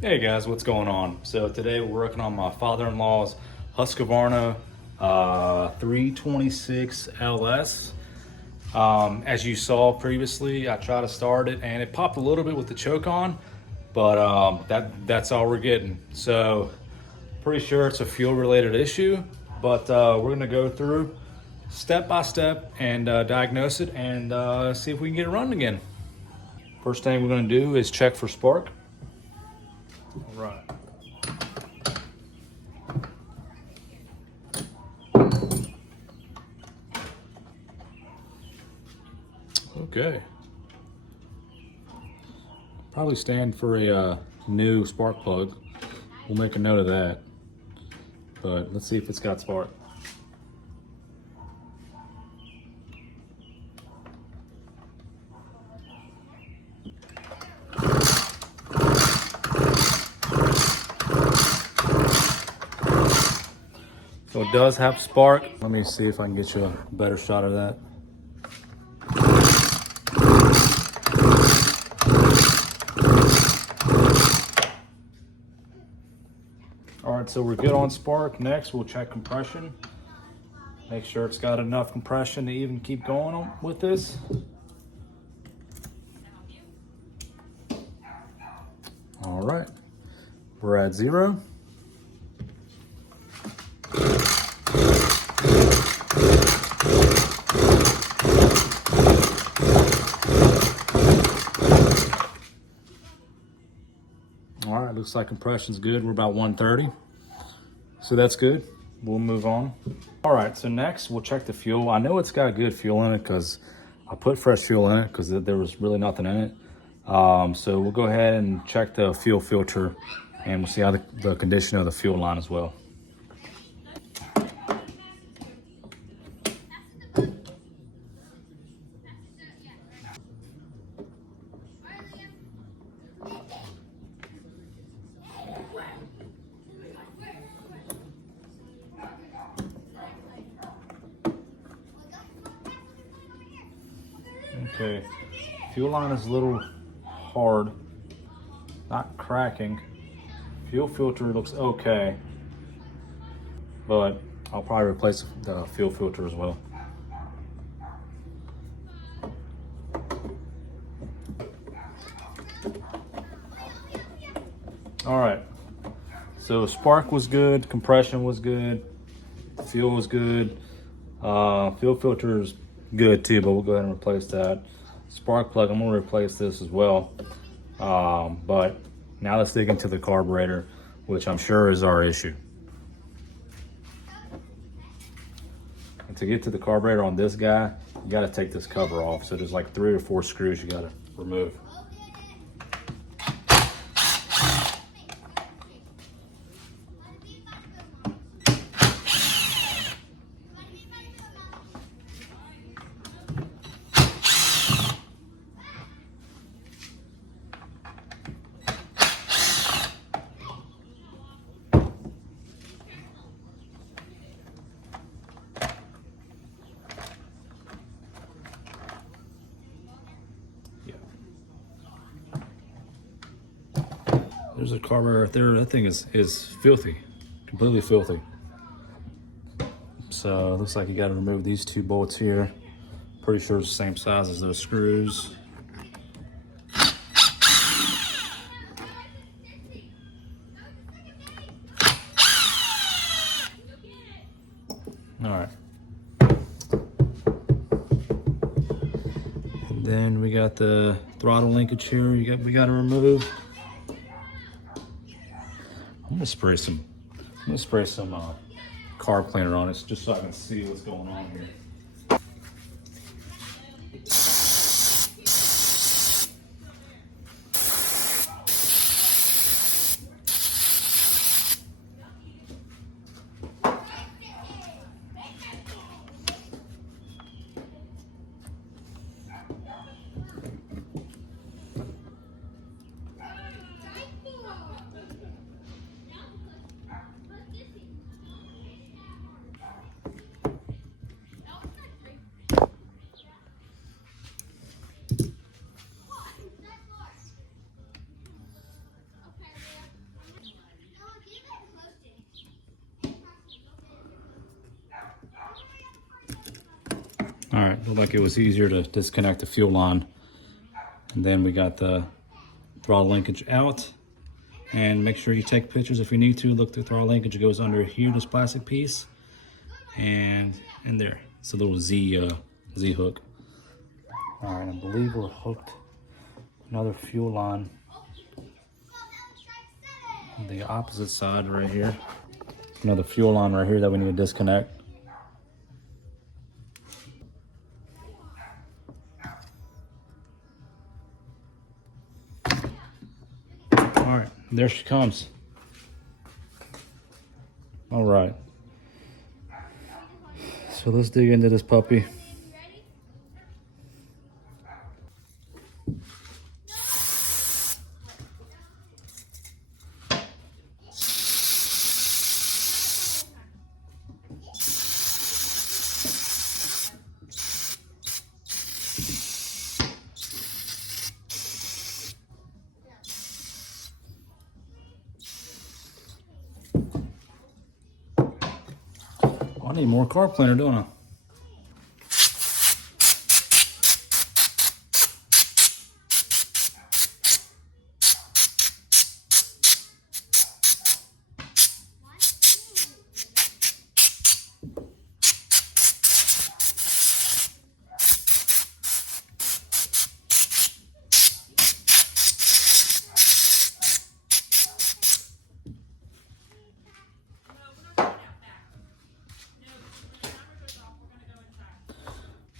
Hey guys, what's going on? So today we're working on my father-in-law's Husqvarna 326ls. As you saw previously, I tried to start it and it popped a little bit with the choke on, but that's all we're getting. So pretty sure it's a fuel-related issue, but we're gonna go through step by step and diagnose it and see if we can get it running again. First thing we're gonna do is check for spark. All right. Okay. Probably stand for a new spark plug. We'll make a note of that. But let's see if it's got spark. So it does have spark. Let me see if I can get you a better shot of that. All right, so we're good on spark. Next, we'll check compression. Make sure it's got enough compression to even keep going on with this. All right, we're at 0. All right, looks like compression's good. We're about 130. So that's good. We'll move on. All right, so next we'll check the fuel. I know it's got good fuel in it because I put fresh fuel in it because there was really nothing in it. So we'll go ahead and check the fuel filter and we'll see how the condition of the fuel line as well. Okay, fuel line is a little hard, not cracking. Fuel filter looks okay, but I'll probably replace the fuel filter as well. All right, so spark was good, compression was good, fuel was good, fuel filter is good too, but we'll go ahead and replace that. Spark plug, I'm gonna replace this as well. But now let's dig into the carburetor, which I'm sure is our issue. And to get to the carburetor on this guy, you gotta take this cover off. So there's like 3 or 4 screws you gotta remove. There's a carburetor right there. That thing is filthy, completely filthy. So it looks like you got to remove these 2 bolts here. Pretty sure it's the same size as those screws. All right. And then we got the throttle linkage here. We got to remove. I'm gonna spray some carb cleaner on it just so I can see what's going on here. All right, looked like it was easier to disconnect the fuel line. And then we got the throttle linkage out. And make sure you take pictures if you need to. Look, the throttle linkage goes under here, this plastic piece. And in there, it's a little Z hook. All right, I believe we're hooked another fuel line on the opposite side right here. Another fuel line right here that we need to disconnect. All right, there she comes. All right. So let's dig into this puppy. I need more carb cleaner, don't I?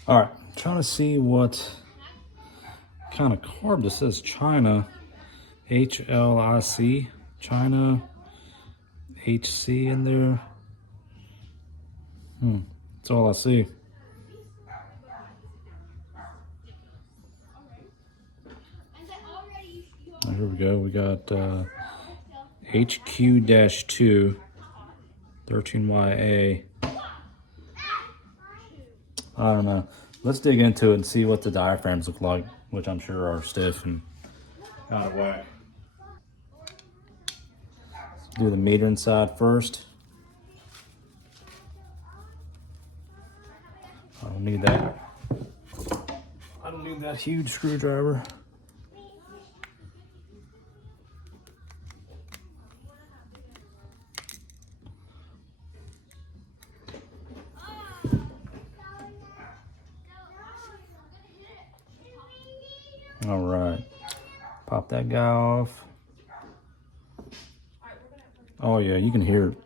All right, trying to see what kind of carb this is. China, HLIC, China, HC in there. That's all I see. Oh, here we go. We got HQ-2, 13YA. I don't know. Let's dig into it and see what the diaphragms look like, which I'm sure are stiff and out of whack. Let's do the meter inside first. I don't need that. I don't need that huge screwdriver. All right, pop that guy off. Oh yeah, you can hear it.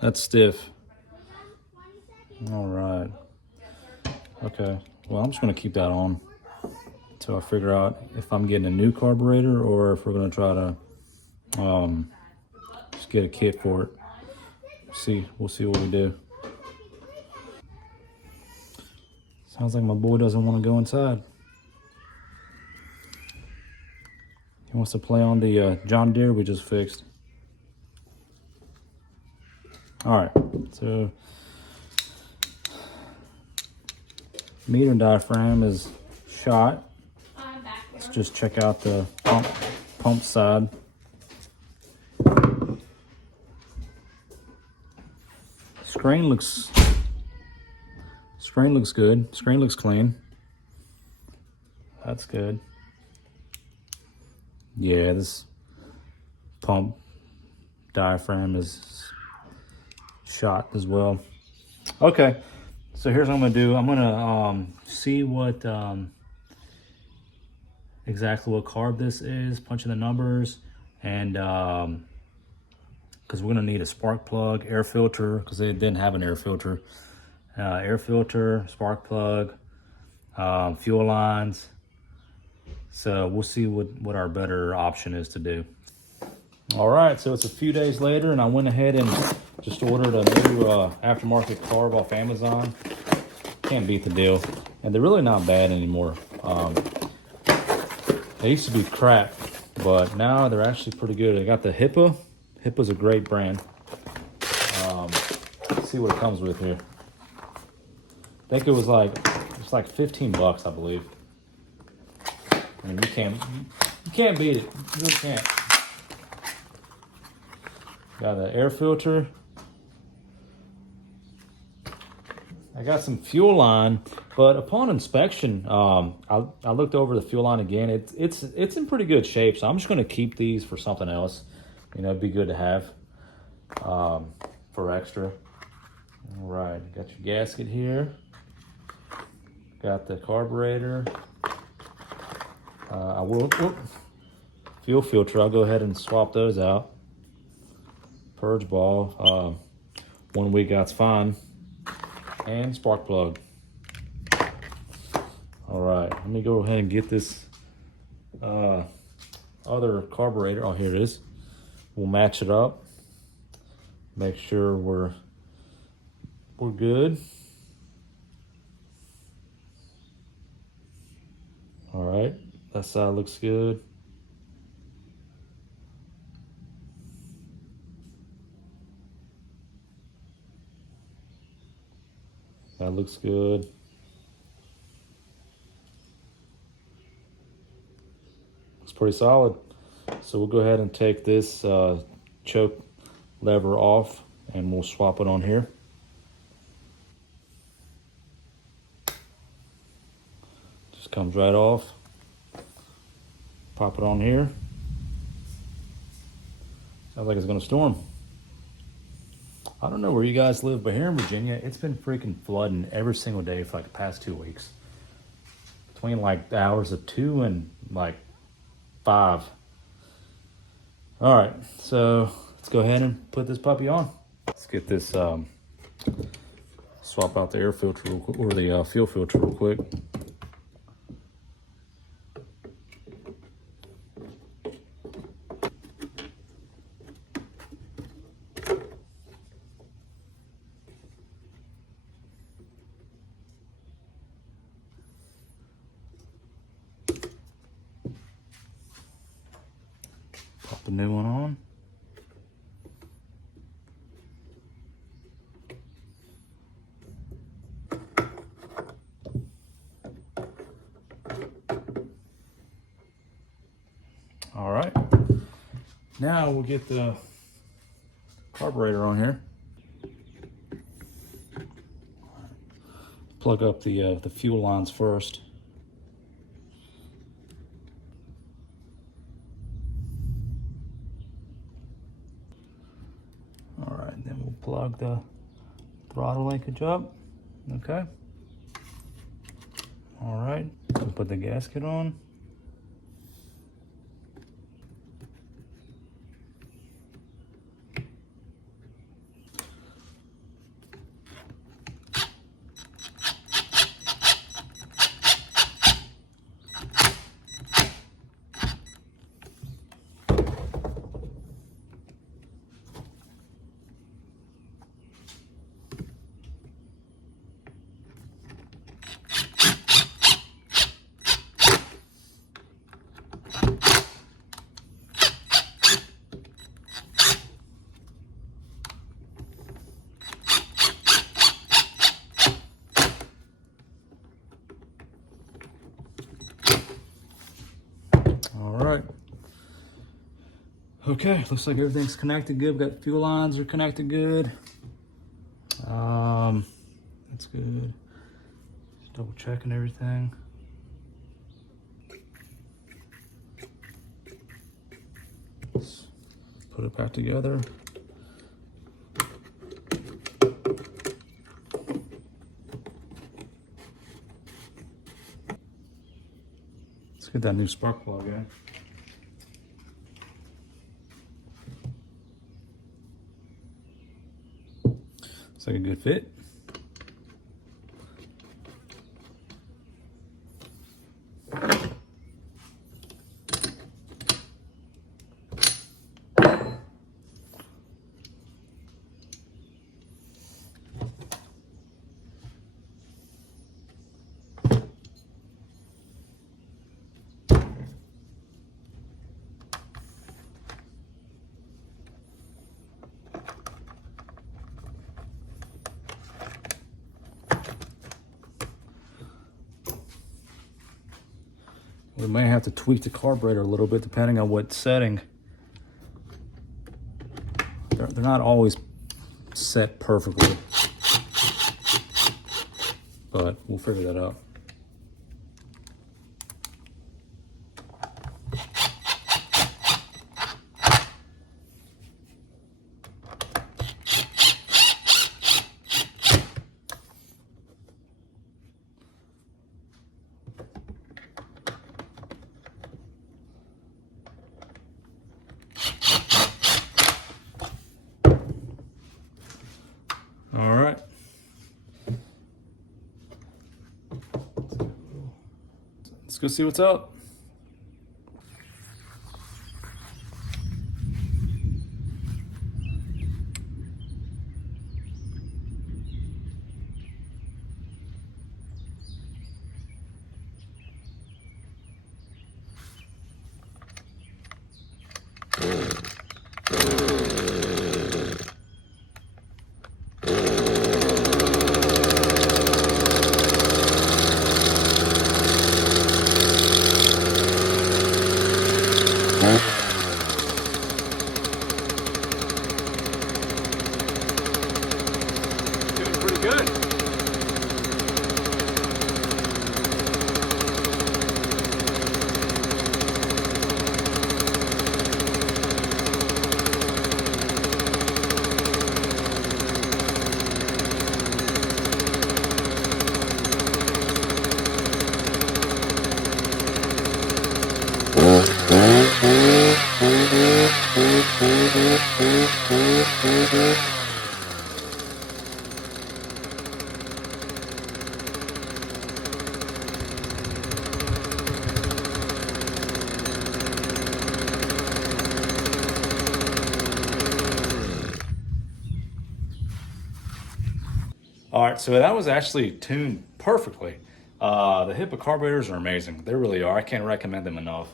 That's stiff. All right. Okay, well, I'm just gonna keep that on until I figure out if I'm getting a new carburetor or if we're gonna try to just get a kit for it. We'll see what we do. Sounds like my boy doesn't want to go inside. He wants to play on the John Deere we just fixed. All right, so meter diaphragm is shot. Let's just check out the pump side. Screen looks good. Screen looks clean. That's good. Yeah, this pump diaphragm is shot as well. Okay, so here's what I'm gonna do. I'm gonna see what exactly what carb this is, punch in the numbers, and because we're gonna need a spark plug, air filter, because they didn't have an air filter. Air filter, spark plug, fuel lines. So we'll see what our better option is to do. All right, so it's a few days later and I went ahead and just ordered a new aftermarket carb off Amazon. Can't beat the deal. And they're really not bad anymore. They used to be crap, but now they're actually pretty good. I got the HIPAA. HIPAA's a great brand. Let's see what it comes with here. I think it's like $15, I believe. I mean, you can't beat it. You really can't. Got an air filter. I got some fuel line, but upon inspection, I looked over the fuel line again. It's in pretty good shape, so I'm just going to keep these for something else. You know, it'd be good to have for extra. All right, got your gasket here. Got the carburetor. I will fuel filter. I'll go ahead and swap those out. Purge ball. 1 week out's fine. And spark plug. All right, let me go ahead and get this other carburetor. Oh, here it is. We'll match it up. Make sure we're good. All right, that side looks good. That looks good. Looks pretty solid. So we'll go ahead and take this choke lever off and we'll swap it on here. Just comes right off. Pop it on here. Sounds like it's gonna storm. I don't know where you guys live, but here in Virginia, it's been freaking flooding every single day for like the past 2 weeks. Between like the hours of 2 and like 5. All right, so let's go ahead and put this puppy on. Let's get this, swap out the air filter real quick, or the fuel filter real quick. Pop the new one on. All right, now we'll get the carburetor on here. Plug up the fuel lines first. All right, then we'll plug the throttle linkage up. Okay. All right, we'll put the gasket on. Okay, looks like everything's connected good. We've got fuel lines are connected good. That's good. Just double checking everything. Let's put it back together. Let's get that new spark plug in. Looks like a good fit. We may have to tweak the carburetor a little bit depending on what setting. They're not always set perfectly. but we'll figure that out. All right. Let's go see what's up. Doing pretty good. All right, so that was actually tuned perfectly. The HIPAA carburetors are amazing. They really are. I can't recommend them enough.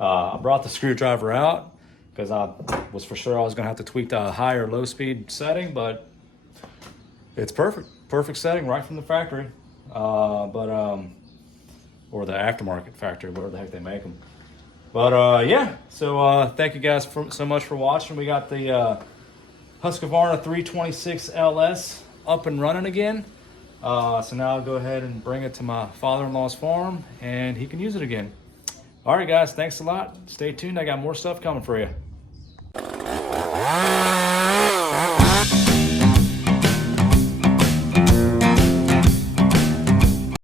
I brought the screwdriver out because I was for sure I was gonna have to tweak the high or low speed setting, but it's perfect. Perfect setting right from the factory. Or the aftermarket factory, whatever the heck they make them. But yeah, so thank you guys so much for watching. We got the Husqvarna 326ls up and running again. So now I'll go ahead and bring it to my father-in-law's farm and he can use it again. All right, guys, thanks a lot. Stay tuned. I got more stuff coming for you.